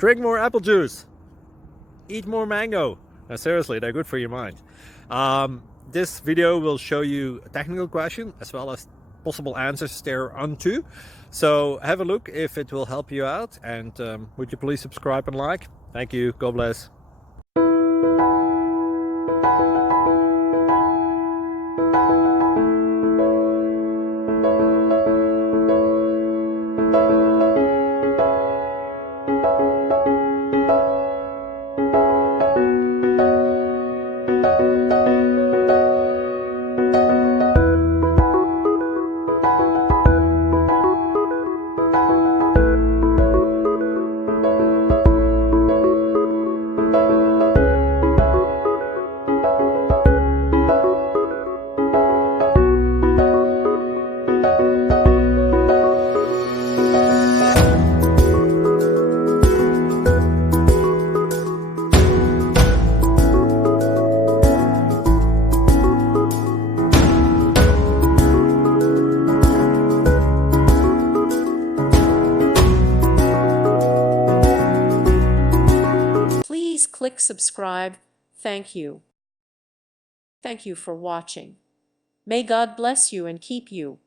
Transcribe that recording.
Drink more apple juice. Eat more mango. Now, seriously, they're good for your mind. This video will show you a technical question as well as possible answers thereunto. So have a look if it will help you out, and would you please subscribe and like? Thank you. God bless. Please click subscribe. Thank you. Thank you for watching. May God bless you and keep you.